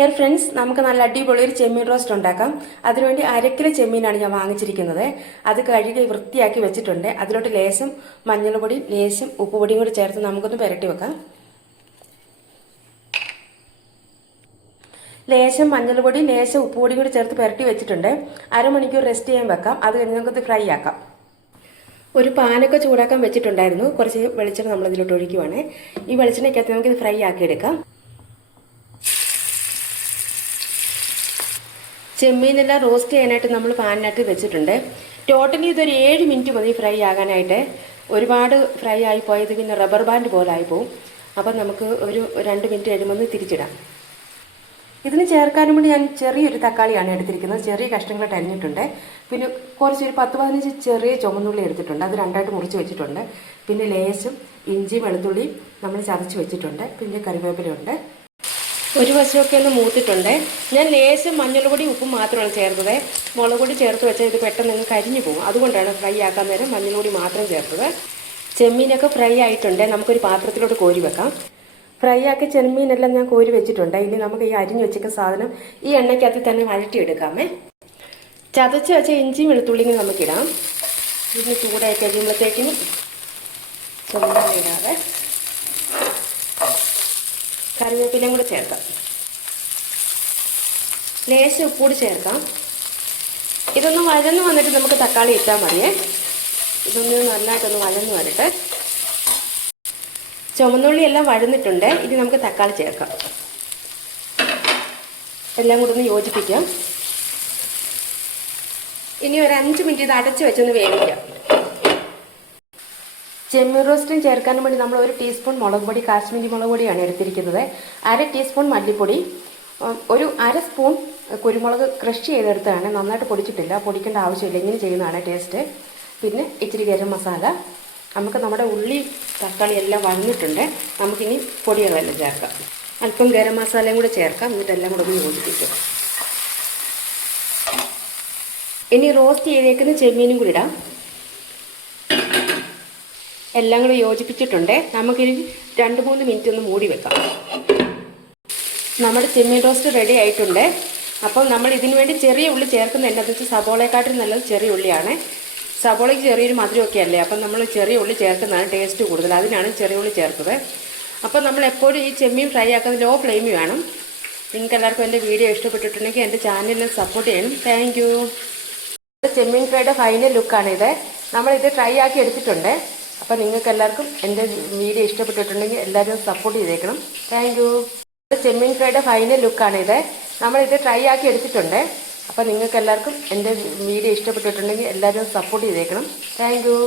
Dear friends, നമുക്ക് നല്ല അടിപൊളി ഒരു ചെമ്മീൻ റോസ്റ്റ് ഉണ്ടാക്കാം. അതിനുവേണ്ടി 1/2 കിലോ ചെമ്മീനാണ് ഞാൻ വാങ്ങിച്ചിരിക്കുന്നത്. അത് കഴുകി വൃത്തിയാക്കി വെച്ചിട്ടുണ്ട്. അതിലോട്ട് ലേശം മഞ്ഞൾപ്പൊടി, ലേശം ഉപ്പുപൊടിയും കൂടി ചേർത്ത് നമുക്കൊന്ന് പുരട്ടി വെക്കാം. ലേശം മഞ്ഞൾപ്പൊടി, ലേശം ഉപ്പുപൊടി കൂടി ചേർത്ത് പുരട്ടി വെച്ചിട്ടുണ്ട്. അരമണിക്കൂർ റെസ്റ്റ് ചെയ്യാൻ വെക്കാം. അത് കഴിഞ്ഞ് നമുക്കത് ഫ്രൈ ആക്കാം. ഒരു പാനൊക്കെ ചൂടാക്കാൻ വെച്ചിട്ടുണ്ടായിരുന്നു. കുറച്ച് വെളിച്ചെണ്ണ നമ്മളതിലോട്ട് ഒഴിക്കുവാണ്. ഈ വെളിച്ചെണ്ണയ്ക്കകത്ത് നമുക്കിത് ഫ്രൈ ആക്കി എടുക്കാം. ചെമ്മീനെല്ലാം റോസ്റ്റ് ചെയ്യാനായിട്ട് നമ്മൾ പാനിനകത്ത് വെച്ചിട്ടുണ്ട്. ടോട്ടലി ഇതൊരു 7 മിനിറ്റ് മതി ഫ്രൈ ആകാനായിട്ട്. ഒരുപാട് ഫ്രൈ ആയി പോയത് പിന്നെ റബ്ബർ ബാൻഡ് പോലെ ആയിപ്പോവും. അപ്പം നമുക്ക് ഒരു 2 മിനിറ്റ് കഴിയുമ്പോൾ തിരിച്ചിടാം. ഇതിന് ചേർക്കാനും വേണ്ടി ഞാൻ ചെറിയൊരു തക്കാളിയാണ് എടുത്തിരിക്കുന്നത്. ചെറിയ കഷ്ണങ്ങളായിട്ട് അരിഞ്ഞിട്ടുണ്ട്. പിന്നെ ഒരു 10-15 ചെറിയ ചുമന്നുള്ളി എടുത്തിട്ടുണ്ട്. അത് രണ്ടായിട്ട് മുറിച്ച് വെച്ചിട്ടുണ്ട്. പിന്നെ ലേശം ഇഞ്ചി വെളുത്തുള്ളി നമ്മൾ ചതച്ച് വെച്ചിട്ടുണ്ട്. പിന്നെ കറിവേപ്പിലയുണ്ട്. ഒരു വശമൊക്കെ ഒന്ന് മൂത്തിട്ടുണ്ട്. ഞാൻ ലേശം മഞ്ഞൾപ്പൊടി ഉപ്പും മാത്രമാണ് ചേർത്തത്. മുളക് പൊടി ചേർത്ത് വെച്ചാൽ ഇത് പെട്ടെന്ന് നിങ്ങൾക്ക് കരിഞ്ഞു പോകും. അതുകൊണ്ടാണ് ഫ്രൈ ആക്കാൻ നേരം മഞ്ഞൾപ്പൊടി മാത്രം ചേർത്തത്. ചെമ്മീനൊക്കെ ഫ്രൈ ആയിട്ടുണ്ട്. നമുക്കൊരു പാത്രത്തിലോട്ട് കോരി വെക്കാം. ഫ്രൈ ആക്കി ചെമ്മീനെല്ലാം ഞാൻ കോരി വെച്ചിട്ടുണ്ട്. ഇനി നമുക്ക് ഈ അരിഞ്ഞു വെച്ചിരിക്കുന്ന സാധനം ഈ എണ്ണയ്ക്കകത്ത് തന്നെ വഴറ്റിയെടുക്കാമേ. ചതച്ച് വെച്ച ഇഞ്ചിയും വെളുത്തുള്ളിയും നമുക്കിടാം. ഇത് ചൂടായി കഴിയുമ്പോഴത്തേക്കിനും ചെമ്മീൻ ഇടാതെ കറിവേപ്പിലയും കൂടെ ചേർക്കാം. ലേശം ഉപ്പൂടി ചേർക്കാം. ഇതൊന്ന് വഴന്ന് വന്നിട്ട് നമുക്ക് തക്കാളി ഇട്ടാൽ മതിയേ. ഇതൊന്ന് നല്ലതായിട്ടൊന്ന് വഴന്ന് വരട്ടെ. ചുമന്നുള്ളി എല്ലാം വഴന്നിട്ടുണ്ട്. ഇനി നമുക്ക് തക്കാളി ചേർക്കാം. എല്ലാം കൂടെ ഒന്ന് യോജിപ്പിക്കാം. ഇനി ഒരു 5 മിനിറ്റ് ഇത് അടച്ച് വെച്ചൊന്ന് വേവിക്കാം. ചെമ്മീൻ റോസ്റ്റും ചേർക്കാനും വേണ്ടി നമ്മൾ 1 ടീസ്പൂൺ മുളക് പൊടി, കാശ്മീരി മുളക് പൊടിയാണ് എടുത്തിരിക്കുന്നത്. 1/2 ടീസ്പൂൺ മല്ലിപ്പൊടി, ഒരു 1/2 സ്പൂൺ കുരുമുളക് ക്രഷ് ചെയ്തെടുത്താണ്. നന്നായിട്ട് പൊടിച്ചിട്ടില്ല. പൊടിക്കേണ്ട ആവശ്യമില്ല. ഇങ്ങനെ ചെയ്യുന്നതാണ് ടേസ്റ്റ്. പിന്നെ ഇച്ചിരി ഗരം മസാല. നമുക്ക് നമ്മുടെ ഉള്ളി തക്കാളി എല്ലാം വഴന്നിട്ടുണ്ട്. നമുക്കിനി പൊടികളെല്ലാം ചേർക്കാം. അല്പം ഗരം മസാലയും കൂടെ ചേർക്കാം. എന്നിട്ടെല്ലാം കൂടെ ഒന്ന് യോജിപ്പിക്കാം. ഇനി റോസ്റ്റ് ചെയ്തേക്കുന്ന ചെമ്മീനും കൂടി ഇടാം. എല്ലാം കൂടി യോജിപ്പിച്ചിട്ടുണ്ട്. നമുക്കിനി 2-3 മിനിറ്റ് ഒന്ന് മൂടി വെക്കാം. നമ്മുടെ ചെമ്മീൻ റോസ്റ്റ് റെഡി ആയിട്ടുണ്ട്. അപ്പം നമ്മൾ ഇതിനു വേണ്ടി ചെറിയ ഉള്ളി ചേർക്കുന്ന എന്താണെന്ന് വെച്ചാൽ സബോളയെക്കാട്ടിലും നല്ലത് ചെറിയ ഉള്ളിയാണ്. സബോളയ്ക്ക് ചെറിയൊരു മധുരമൊക്കെ അല്ലേ. അപ്പം നമ്മൾ ചെറിയ ഉള്ളി ചേർക്കുന്നതാണ് ടേസ്റ്റ് കൂടുതൽ. അതിനാണ് ചെറിയ ഉള്ളി ചേർത്തത്. അപ്പം നമ്മൾ എപ്പോഴും ഈ ചെമ്മീൻ ഫ്രൈ ആക്കുന്നത് ലോ ഫ്ലെയിമിൽ വേണം. നിങ്ങൾക്ക് എല്ലാവർക്കും എൻ്റെ വീഡിയോ ഇഷ്ടപ്പെട്ടിട്ടുണ്ടെങ്കിൽ എൻ്റെ ചാനലിനെ സപ്പോർട്ട് ചെയ്യണം. Thank you. Chemmeen ഫ്രൈയുടെ final ലുക്കാണിത്. നമ്മളിത് ഫ്രൈ ആക്കി എടുത്തിട്ടുണ്ട്. അപ്പോൾ നിങ്ങൾക്ക് എല്ലാവർക്കും എൻ്റെ വീഡിയോ ഇഷ്ടപ്പെട്ടിട്ടുണ്ടെങ്കിൽ എല്ലാവരും സപ്പോർട്ട് ചെയ്തേക്കണം. Thank you. Chemmeen ഫ്രൈയുടെ final ലുക്കാണിത്. നമ്മളിത് ഫ്രൈ ആക്കി എടുത്തിട്ടുണ്ട്. അപ്പോൾ നിങ്ങൾക്ക് എല്ലാവർക്കും എൻ്റെ വീഡിയോ ഇഷ്ടപ്പെട്ടിട്ടുണ്ടെങ്കിൽ എല്ലാവരും സപ്പോർട്ട് ചെയ്തേക്കണം. Thank you.